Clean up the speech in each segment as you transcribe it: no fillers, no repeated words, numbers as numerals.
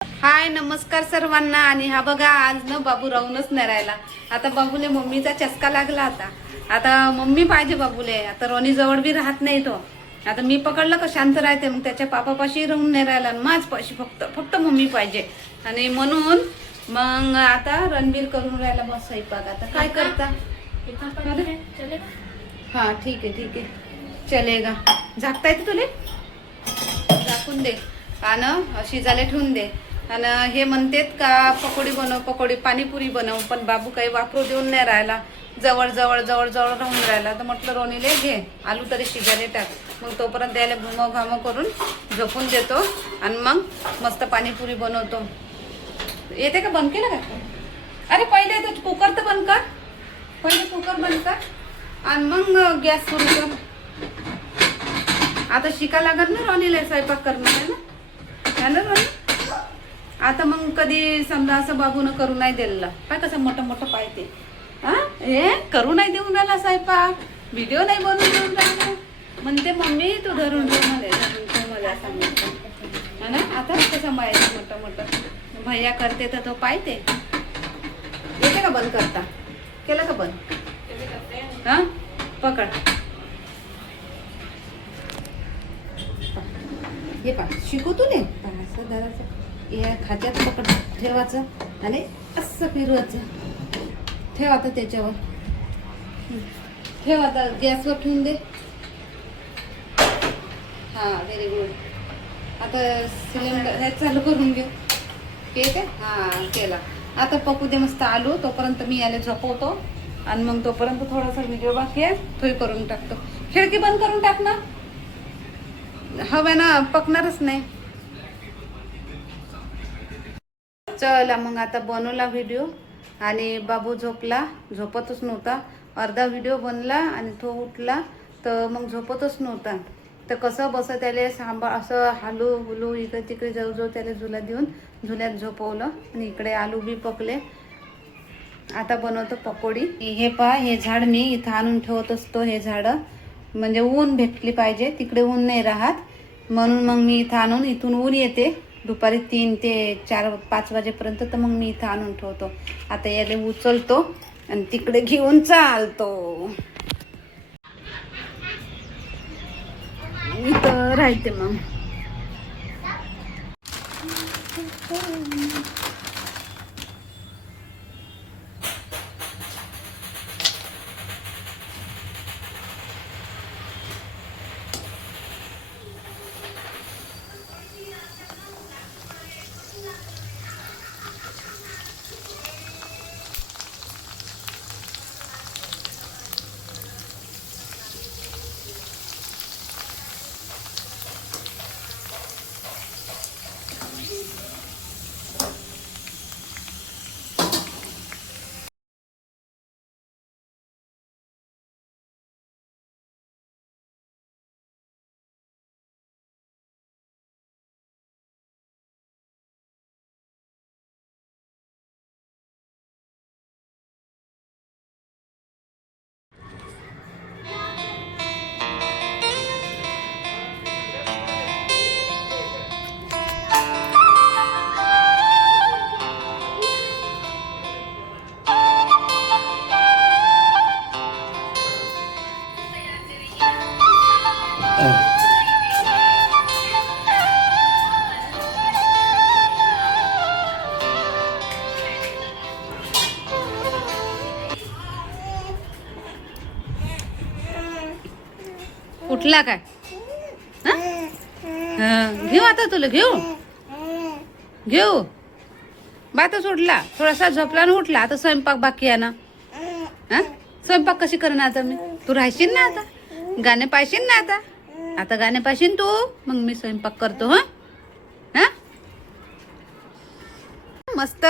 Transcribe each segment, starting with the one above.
हाय नमस्कार सर्वांना. आणि हा बघा आज ना बाबू राहूनच नाही राहिला. आता बाबूले मम्मीचा चस्का लागला. आता मम्मी पाहिजे बाबूले. आता रोनी जवळ बी राहत नाही तो. आता मी पकडलं का शांत राहते. मग त्याच्या पापापाशी राहून नाही राहिला. माझ पाशी फक्त मम्मी पाहिजे. आणि म्हणून मग आता रणबीर करून राहिला बस स्वयंपाक. आता काय करता. हा ठीक आहे चलेगा. झाकता येते तुले. झाकून दे आणि शिजायला ठेवून दे. आणि हे म्हणतात का पकोडी बनव, पकोडी पाणीपुरी बनव. पण बाबू काही वापरू देऊन नाही राहिला. जवळ राहून राहिला. तर म्हटलं रोनीले घे आलू तरी शिजायला टाक. मग तोपर्यंत त्याला घुमो घामो करून झोपून देतो. आणि मग मस्त पाणीपुरी बनवतो. येते का. बंद केलं का. अरे पहिले तर कुकर तर बंद कर. पहिले कुकर बंद कर आणि मग गॅस सुरू कर. आता शिका लागत ना रोनीला स्वयंपाक करणं आहे ना रोनी. आता मग कधी समजा असं बाबून करू नाही दिलेलं. काय कसं मोठं पाहते. हा हे करू नाही देऊन राहिला स्वयंपाक. व्हिडिओ नाही बनवून देऊन राहिला. म्हणते मम्मी तू धरून ठेव मला सांगितलं हा ना. आता कसं माहिती मोठं भैया करते तर तो पाहते. येते का बंद करता. केलं का बंद. हा पकड. हे पा शिकू तुले असं धरायचं. या खात्यात पकड ठेवायचं आणि असं फिरवायचं. ठेव आता त्याच्यावर. ठेव आता गॅसवर ठेवून दे. हा व्हेरी गुड. आता सिलेंडर हे चालू करून घेऊ. केक आहे हा केला. आता पकू दे मस्त आलू. तोपर्यंत मी याला झोपवतो. आणि मग तोपर्यंत थोडासा व्हिडिओ बाकी आहे तोही करून टाकतो. खिडकी बंद करून टाक ना. हवं ना पकणारच नाही. चला मग आता बनवला व्हिडिओ. आणि बाबू झोपतच नव्हता. अर्धा व्हिडिओ बनला आणि तो उठला तर मग झोपतच नव्हता. तर कसं बसं त्याला सांभाळ असं हालू इकडे तिकडे जाऊ त्याला झुला देऊन झुल्यात झोपवलं. आणि इकडे आलू बी पकले. आता बनवतो पकोडी. हे पहा हे झाड मी इथं आणून ठेवत असतो. हे झाडं म्हणजे ऊन भेटली पाहिजे. तिकडे ऊन नाही राहत म्हणून मग मी इथं आणून इथून ऊन येते दुपारी 3 ते 4-5 वाजेपर्यंत. तर मग मी इथं आणून ठेवतो. आता याला उचलतो आणि तिकडे घेऊन चालतो. इथं राहते मग. उठला काय. घेऊ आता तुला घेऊ बातच उठला. थोडासा झोपला आणि उठला. आता स्वयंपाक बाकी आहे ना. स्वयंपाक कशी करणार आता मी. तू राहशील ना आता. गाणे पाहिशील ना आता गाणे पाहिशील तू. मग मी स्वयंपाक करतो. हा मस्त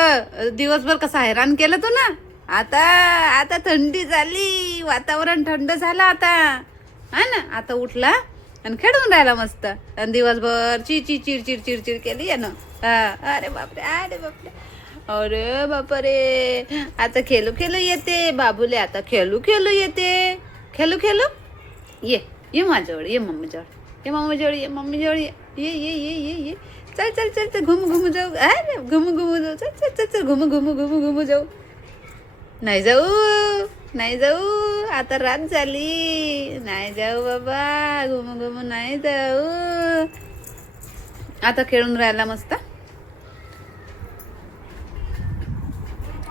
दिवसभर कसा हैराण केलं तू ना. आता थंडी झाली. वातावरण थंड झालं आता. हा ना. आता उठला आणि खेळून राहिला मस्त. आणि दिवसभर चिरचिर केली आहे ना. अरे बापरे आता खेळू येते बाबूले. आता खेळू येते. खेळू ये माझ्याजवळ. ये मम्मी जवळ. ये मम्मी जवळ. ये चल चल चल चल घुमू घुमू जाऊ. अरे घुमू घुमू जाऊ. चल चल चल चल घुमू घुमू घुमू घुमू जाऊ. नाही जाऊ नाही जाऊ, आता रात झाली. नाही जाऊ बाबा, घुमू घुमू नाही जाऊ. आता खेळून राहिला मस्त.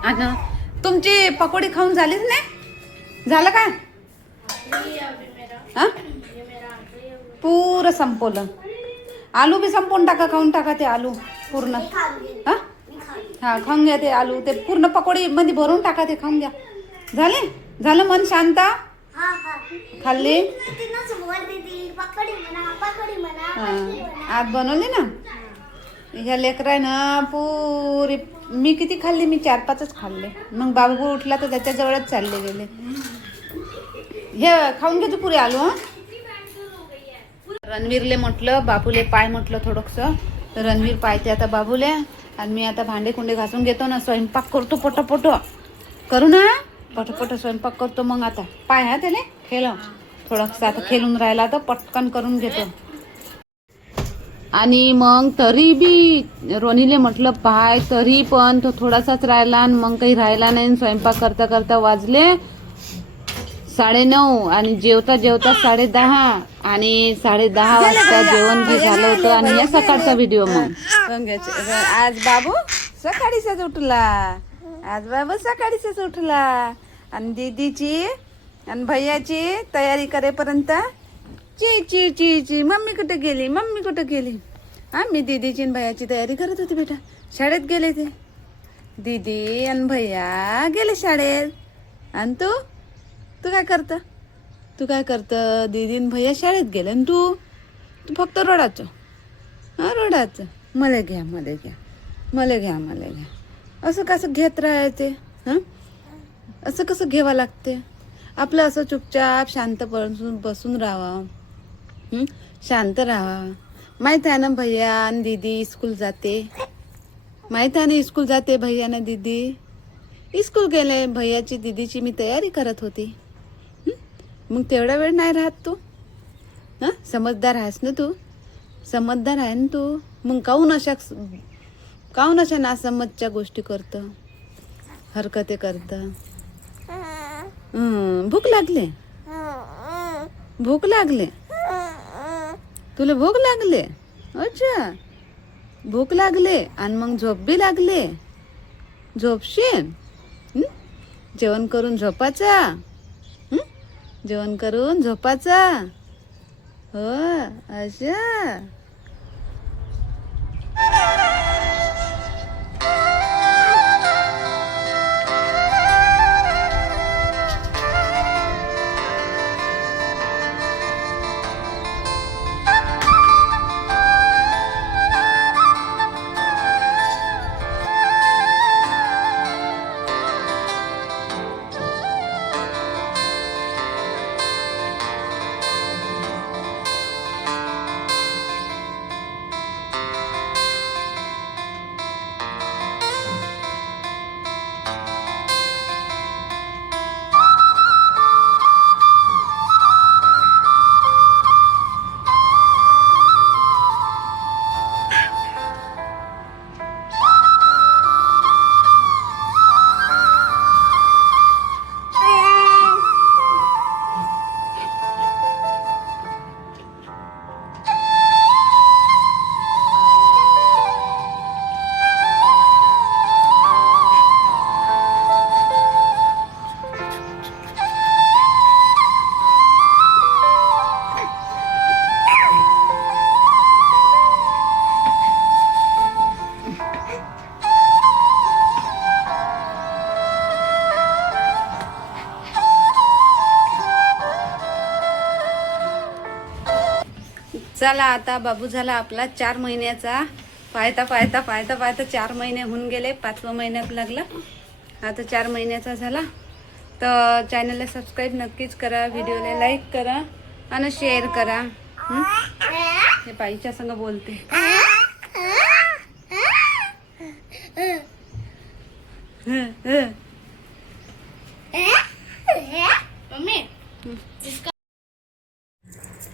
आणि तुमची पकोडी खाऊन झालीच नाही? झालं का? हा पुरं संपवलं. आलू बी संपवून टाका, खाऊन टाका ते आलू पूर्ण. हा हा खाऊन घ्या ते आलू, ते पूर्ण पकोडी मध्ये भरून टाका, ते खाऊन घ्या. झाले? झालं मन शांत? खाल्ली? आज बनवली ना ह्या लेकरानं पुरी. मी किती खाल्ली? मी 4-5च खाल्ले. मग बाबू उठला तर त्याच्याजवळच चालले गेले. हे खाऊन घे तू पुरी आलू. हा रणवीरले म्हटलं, बाबूले पाय म्हटलं थोडंसं. तर रणवीर पायते आता बाबूले. आणि मी आता भांडे कुंडे घासून घेतो ना, स्वयंपाक करतो पटपट. करू ना पटपट स्वयंपाक करतो. मग आता पाय हा त्याला खेळ थोडंसं. आता खेळून राहिला तर पटकन करून घेतो. आणि मग तरी बी रोनीले म्हटलं पाय, तरी पण तो थोडासाच राहिला. आणि मग काही राहिला नाही. स्वयंपाक करता करता वाजले 9:30 आणि जेवता जेवता 10:30. आणि 10:30 वाजता जेवण बी झालं होतं. आणि या सकाळचा व्हिडिओ. मग आज बाबू सकाळीच उठला. आज बाबू सकाळीच उठला. आणि दीदीची आणि भैयाची तयारी करेपर्यंत ची ची ची ची. मम्मी कुठे गेली, मम्मी कुठे गेली? हा मी दीदीची आणि भैयाची तयारी करत होती बेटा. शाळेत गेले ते. दीदी आणि भैया गेले शाळेत. आणि तू काय करतं? तू काय करतं? दीदी आणि भैया शाळेत गेले आणि तू फक्त रडायचं. हा रडायचं. मला घ्या मला घ्या मला घ्या मला घ्या. असं कसं घेत राहायचे? हां असं कसं घ्यावं लागते? आपलं असं चुपचाप शांत बसून राहावं. शांत राहा. माहीत आहे ना भैया आणि दीदी स्कूल जाते. माहीत आहे ना स्कूल जाते भैया ना दीदी स्कूल गेले. भैयाची दीदीची मी तयारी करत होती. मग तेवढा वेळ नाही राहत तू? हां समजदार आहेस ना तू? समजदार आहे ना तू? मग काहून अशा नासमजच्या गोष्टी करतं, हरकते करतं? भूक लागले? भूक लागले तुला? भूक लागले? अच्छा भूक लागले. आणि मग झोप बी लागले? झोपशील? जेवण करून झोपाचा. जेवण करून झोपाचा. हो अच्छा. चला आता बाबू झाला आपला 4 महिन्याचा. पाहता 4 महिने होऊन गेले. 5व्या महिन्यात लागला. आता 4 महिन्याचा झाला. तर चॅनलला सबस्क्राईब नक्कीच करा, व्हिडिओला लाईक करा आणि शेअर करा. हे पाईच्या संग बोलते.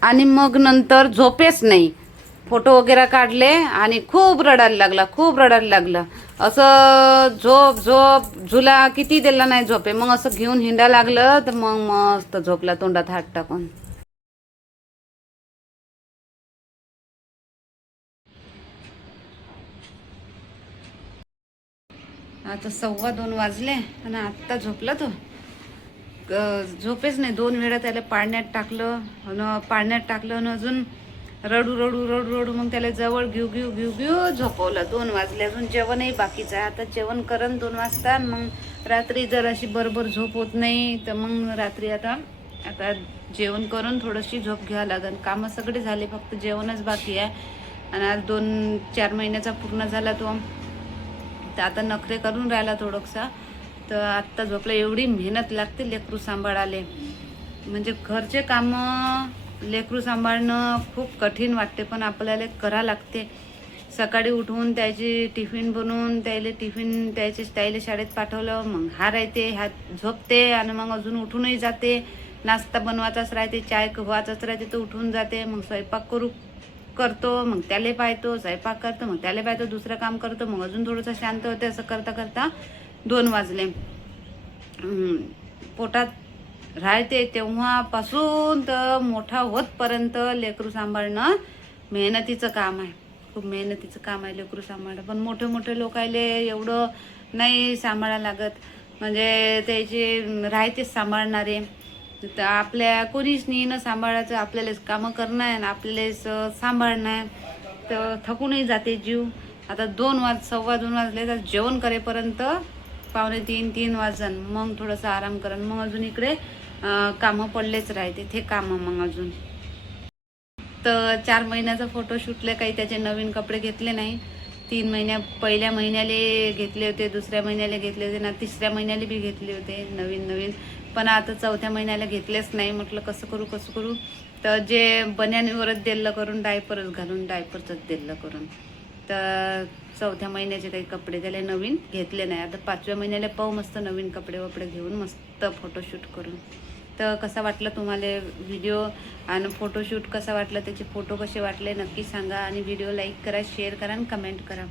आणि मग नंतर झोपेच नाही. फोटो वगैरे काढले आणि खूप रडायला लागला असं झोप झोप झुला किती दिला नाही झोपे. मग असं घेऊन हिंडा लागलं तर मग मस्त झोपला तोंडात हात टाकून. आता 2:15 वाजले आणि आत्ता झोपला तो. झोपेच नाही. 2 वेळा त्याला पाळण्यात टाकलं आणि अजून रडू रडू रडू रडू मग त्याला जवळ घेऊ झोपवलं. 2 वाजले. अजून जेवणही बाकीचं आहे. आता जेवण करण 2 वाजता. मग रात्री जर अशी बरोबर झोप होत नाही तर मग रात्री आता जेवण करून थोडीशी झोप घ्यावं लागेल. कामं सगळे झाले, फक्त जेवणच बाकी आहे. आणि आज 2-4 महिन्याचा पूर्ण झाला तो, तर आता नखरे करून राहिला थोडंसा. तर आत्ता झोपला. एवढी मेहनत लागते लेकरू सांभाळाले. म्हणजे घरचे कामं लेकरू सांभाळणं खूप कठीण वाटते, पण आपल्याला करा लागते. सकाळी उठवून त्याची टिफिन बनवून त्याला शाळेत पाठवलं. मग हा झोपते आणि मग अजून उठूनही जाते. नाश्ता बनवायचाच राहते, चाय व्हायचाच राहते, तर उठून जाते. मग स्वयंपाक करतो, मग त्याला पाहतो, स्वयंपाक करतो, मग त्याला पाहतो, दुसरं काम करतो, मग अजून थोडंसं शांत होते. असं करता करता 2 वाजले. पोटात राहते तेव्हापासून तर मोठा होतपर्यंत लेकरू सांभाळणं मेहनतीचं काम आहे. खूप मेहनतीचं काम आहे लेकरू सांभाळणं. पण मोठे लोकायले एवढं नाही सांभाळायला लागत. म्हणजे त्याचे राहतेच सांभाळणारे. तर आपल्या कोणीच नाही न सांभाळायचं. आपल्यालाच कामं करणं आहे आणि आपल्यालाच सांभाळणं आहे. तर थकूनही जाते जीव. आता 2:15 वाजले तर जेवण करेपर्यंत 2:45-3 वाजन. मग थोडंसं आराम करण. मग अजून इकडे कामं पडलेच राहते. ते कामं मग अजून तर 4 महिन्याचा फोटोशूटले काही त्याचे नवीन कपडे घेतले नाही. पहिल्या महिन्याले घेतले होते, दुसऱ्या महिन्याला घेतले होते ना, तिसऱ्या महिन्याला बी घेतले होते नवीन. पण आता 4थ्या महिन्याला घेतलेच नाही. म्हटलं कसं करू. तर जे बन्यानीवरच दिलं करून, डायपरचंच दिलं करून. तर 4थ्या महिन्याचे काही कपडे त्याला नवीन घेतले नाही. आता 5व्या महिन्याला पाहू मस्त नवीन कपडे घेऊन मस्त फोटोशूट करून. तर कसा वाटला तुम्हाला व्हिडिओ आणि फोटोशूट कसा वाटला, त्याचे फोटो कसे वाटले नक्की सांगा. आणि व्हिडिओ लाईक करा, शेअर करा आणि कमेंट करा.